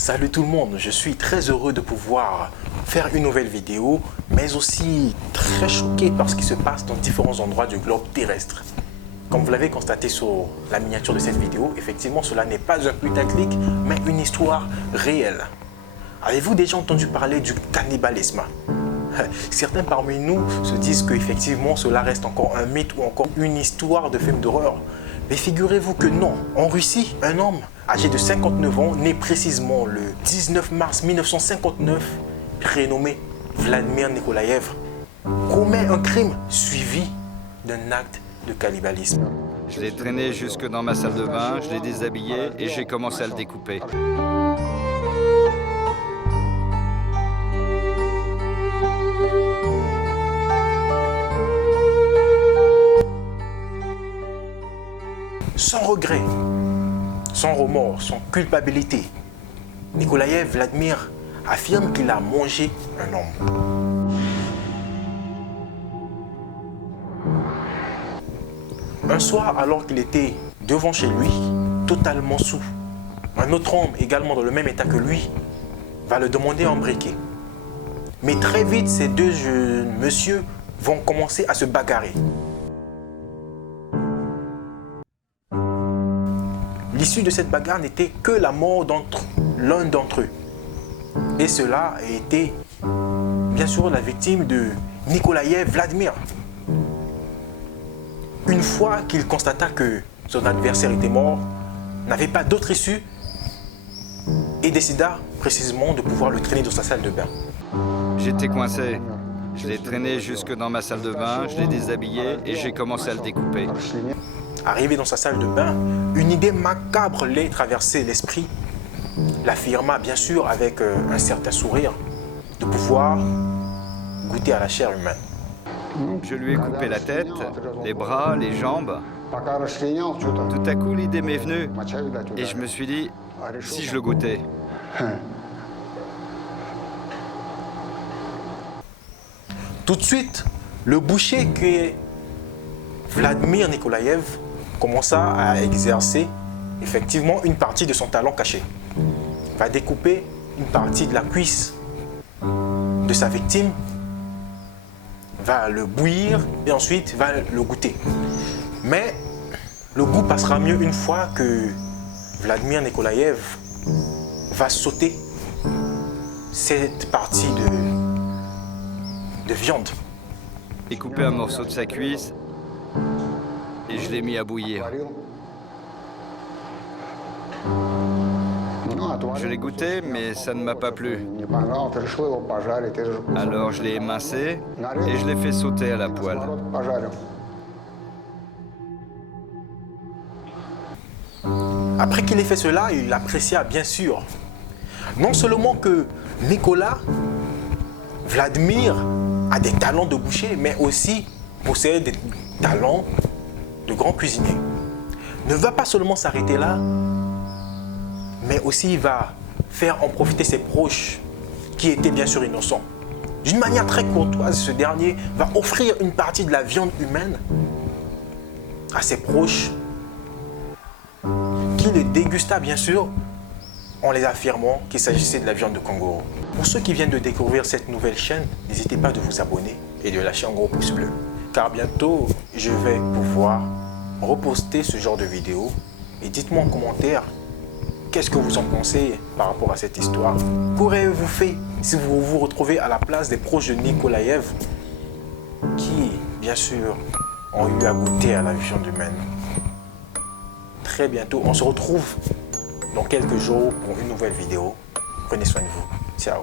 Salut tout le monde, je suis très heureux de pouvoir faire une nouvelle vidéo, mais aussi très choqué par ce qui se passe dans différents endroits du globe terrestre. Comme vous l'avez constaté sur la miniature de cette vidéo, effectivement cela n'est pas un putaclic, mais une histoire réelle. Avez-vous déjà entendu parler du cannibalisme? Certains parmi nous se disent qu'effectivement cela reste encore un mythe ou encore une histoire de film d'horreur. Mais figurez-vous que non, en Russie, un homme âgé de 59 ans, né précisément le 19 mars 1959, prénommé Vladimir Nikolaev, commet un crime suivi d'un acte de cannibalisme. Je l'ai traîné jusque dans ma salle de bain, je l'ai déshabillé et j'ai commencé à le découper. Sans regret, sans remords, sans culpabilité, Nikolaev Vladimir affirme qu'il a mangé un homme. Un soir, alors qu'il était devant chez lui, totalement saoul, un autre homme, également dans le même état que lui, va le demander un briquet. Mais très vite, ces deux jeunes messieurs vont commencer à se bagarrer. L'issue de cette bagarre n'était que la mort l'un d'entre eux. Et cela a été, bien sûr, la victime de Nikolaev Vladimir. Une fois qu'il constata que son adversaire était mort, n'avait pas d'autre issue et décida précisément de pouvoir le traîner dans sa salle de bain. J'étais coincé. Je l'ai traîné jusque dans ma salle de bain, je l'ai déshabillé et j'ai commencé à le découper. Arrivé dans sa salle de bain, une idée macabre lui traversait l'esprit. L'affirma bien sûr avec un certain sourire de pouvoir goûter à la chair humaine. Je lui ai coupé la tête, les bras, les jambes. Tout à coup, l'idée m'est venue et je me suis dit, si je le goûtais. Tout de suite, le boucher qui est Vladimir Nikolaev commença à exercer effectivement une partie de son talent caché. Il va découper une partie de la cuisse de sa victime, va le bouillir et ensuite va le goûter. Mais le goût passera mieux une fois que Vladimir Nikolaev va sauter cette partie de viande. J'ai coupé un morceau de sa cuisse et je l'ai mis à bouillir. Je l'ai goûté, mais ça ne m'a pas plu. Alors je l'ai émincé et je l'ai fait sauter à la poêle. Après qu'il ait fait cela, il apprécia bien sûr. Non seulement que Nicolas Vladimir a des talents de boucher, mais aussi possède des talents de grand cuisinier. Ne va pas seulement s'arrêter là, mais aussi il va faire en profiter ses proches qui étaient bien sûr innocents. D'une manière très courtoise, ce dernier va offrir une partie de la viande humaine à ses proches qui le dégusta bien sûr en les affirmant qu'il s'agissait de la viande de kangourou. Pour ceux qui viennent de découvrir cette nouvelle chaîne, n'hésitez pas de vous abonner et de lâcher un gros pouce bleu. Car bientôt, je vais pouvoir reposter ce genre de vidéo. Et dites-moi en commentaire, qu'est-ce que vous en pensez par rapport à cette histoire? Qu'aurez-vous fait si vous vous retrouvez à la place des proches de Nikolaev qui, bien sûr, ont eu à goûter à la viande humaine? Très bientôt, on se retrouve dans quelques jours pour une nouvelle vidéo. Prenez soin de vous. Ciao.